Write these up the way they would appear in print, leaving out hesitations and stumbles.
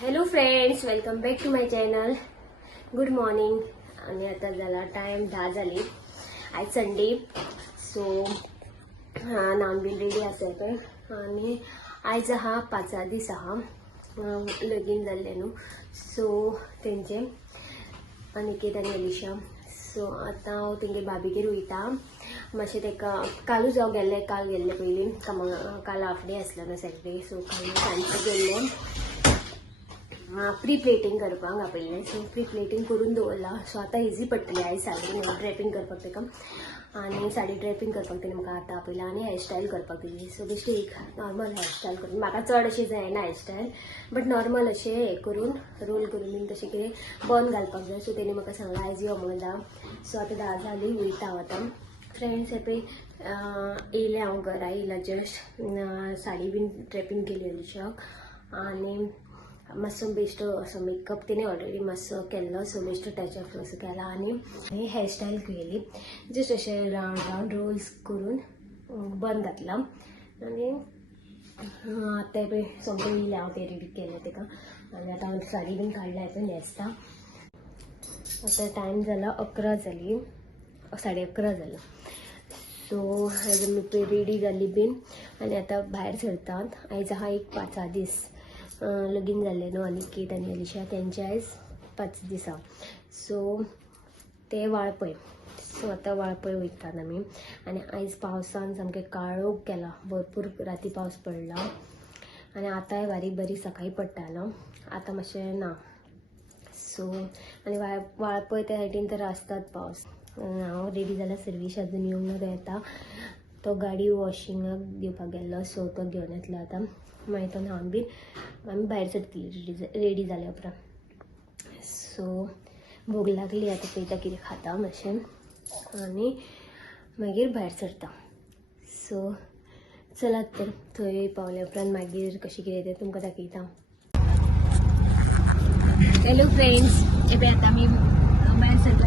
Hello friends, welcome back to my channel. Good morning. आणि आता झाला टाइम 10 झाली. आज संडे, सो नामबीन रेडी आसा पळय. आणि आज हा 5 दीस आहा लगीन जाल्ले न्हू, सो तेंचे अनिकेत आनी अलिशा. सो आतां हांव तेंगे भाभीगेर वयता. मातशें तेका कालूच हांव गेल्लें, काल गेल्लें पयलीं कामां. काल हाफ डे आसलो न्हू, सॅटरडे. सो काल सांजचें गेल्लें प्री प्लेटिंग करपाक आपयल्लें. सो प्री प्लेटिंग करून दवरला. सो आतां इजी पडटलें आयज साडी ड्रॅपिंग करपाक तेका. आनी साडी ड्रॅपिंग करपाक तेणें म्हाका आतां आपयला आनी हेअरस्टायल करपाक दिली. सो बेश्टी एक नॉर्मल हेअरस्टायल करून, म्हाका चड अशी जायना हेअरस्टायल, बट नॉर्मल अशें हें करून रोल करून बीन तशें कितें बन घालपाक जाय. सो तेणें म्हाका सांगला आयज यो म्हणून 10. सो आतां 10 जाली, वयता हांव आतां. फ्रेंड्स हे पळय येयलें हांव घरा, येयला जस्ट. साडी बीन ड्रॅपिंग केली अलिशाक. आनी मातसो बेश्टो असो मेकअप तिने ऑलरेडी मातसो केल्लो, सो बेश्टो टचअप असो केला. आनी हेअरस्टायल केली, जस्ट अशें रावंड रावंड रोल्स करून बन घातला. आनी आतां पळय सोमतें येयलें, हांव तें रेडी केलें तेका. आनी आतां हांव साडी बीन काडला, हें पळय न्हेसता. आतां टायम जाला 11 जाली, 11:30 जालो. सो मी पळय रेडी जाली बीन. आनी आतां भायर सरतात. आयज आहा एक 5 दीस लगीन जाल्लें न्हू अनिकेत आनी अलिशा, तेंचे आयज 5 दीस आहा. सो ते वाळपय. सो आतां वाळपय वयतात आमी. आनी आयज पावसान सामकें काळोख केला, भरपूर राती पावस पडला. आनी आतांय बारीक बारीक सकाळी पडटालो, आतां मातशें ना. सो आनी वाळपय त्या सायडीन तर आसतात पावस. हांव रेडी जाल्यार सर्वीस अजून येवंक ना, तो येता. तो गाडी वॉशिंगाक दिवपाक गेल्लो, सो तो घेवन येतलो आतां. मागीर तो न्हावन बीन आमी भायर सरतली रेडी जाल्या उपरांत. सो भूक लागली, आतां पळयता कितें खाता मातशें. आनी मागीर भायर सरता. सो चलात तर, थंय पावल्या उपरांत मागीर कशें कितें तें तुमकां दाखयता. हॅलो फ्रेंड्स, हे पळय आतां आमी भायर सरता.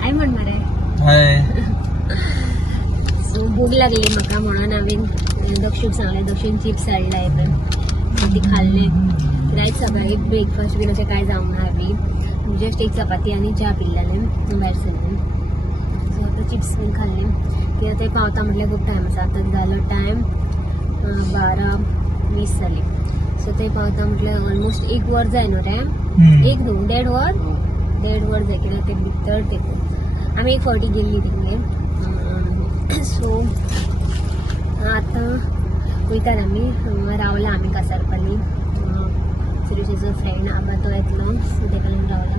हाय म्हण मरे. हाय. सो भूक लागली म्हाका म्हणून हांवें दक्षूक सांगलें, दक्षून चिप्स हाडलाय पळय, ती खाल्ले. आयज सकाळी ब्रेकफास्ट बीन अशें कांय जावंक ना हॅवी, जस्ट एक चपाती आनी च्या पिल्लेलें भायर सरलें. सो आतां चिप्स बीन खाल्ले. कित्याक ते पावता म्हटल्यार खूब टायम आसा. आतां जालो टायम 12:20 जाली. सो ते पावता म्हटल्यार ऑलमोस्ट 1 वर जाय न्हू रे. 1 न्हू, 1.5 वर. 1.5 वर जाय, कित्याक ते भितर ते आमी एक फावटी गेल्ली तेंगे. सो आतां वयतात आमी. रावला आमी कासारपल्ली. सुरेशाचो फ्रेंड आबा तो येतलो, सो तेका लागून रावला.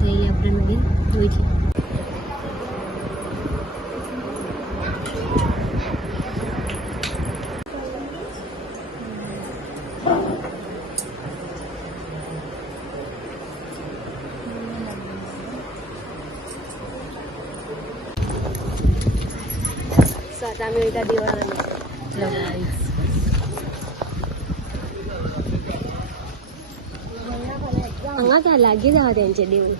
तो येयल्या उपरांत मागीर वयतली. सो आतां आमी वयता देवळान. हांगा काय लागीं आहा तेंचें देवूळ.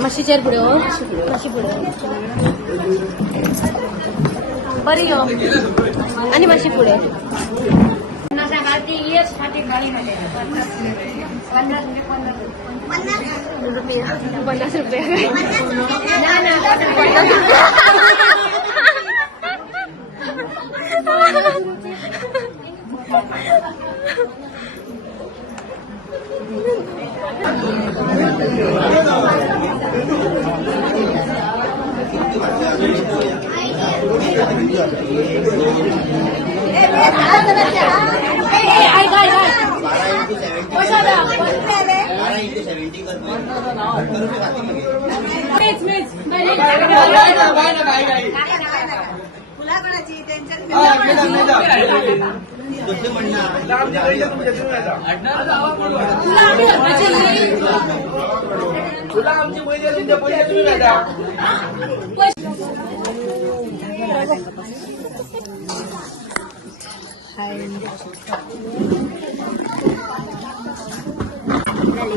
मातशी चेर फुडें, मातशी फुडें बरी यो. आनी मातशी फुडें. 50 रुपया.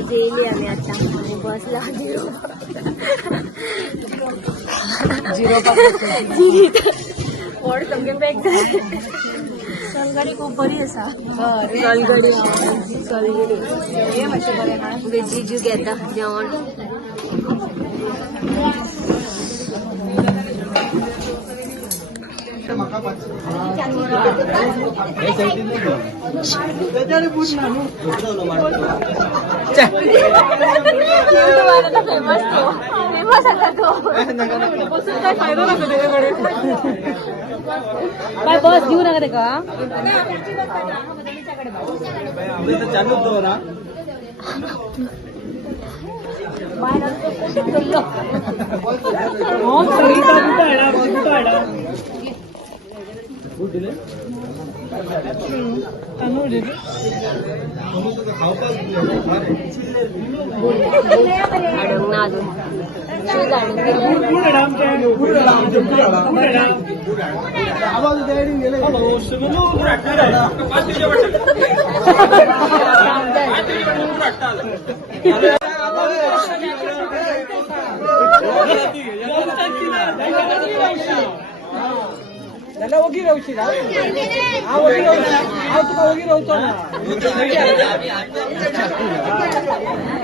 गेली आम्ही आता बसला व्हॉट समगे बॅग सलगडी खूप बरी आसा सलगडी जीजू घेता जेवण काय बस घेऊ नका ते का त्याला वगैरे राहू तुका वगैरे राहतो ना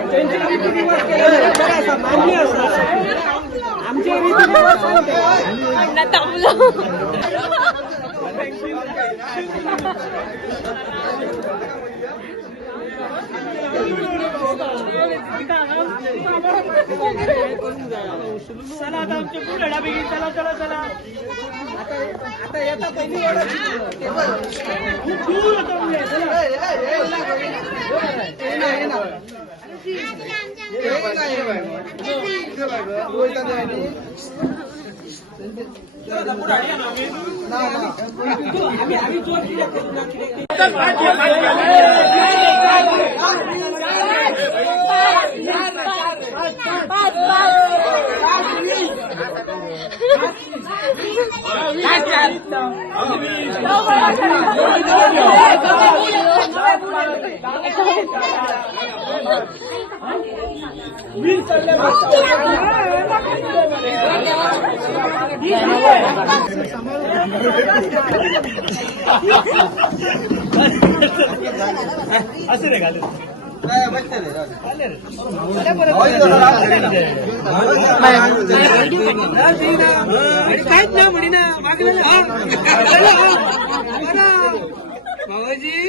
त्यांची रीतिरिवाज केले मान्य असतात आमचे रीतिरिवाज चला आता आमचे पुढे बेगीन चला चला चला आता येता पहिली असे रे घाले काहीच ना म्हणी ना मागलेलं भाऊजी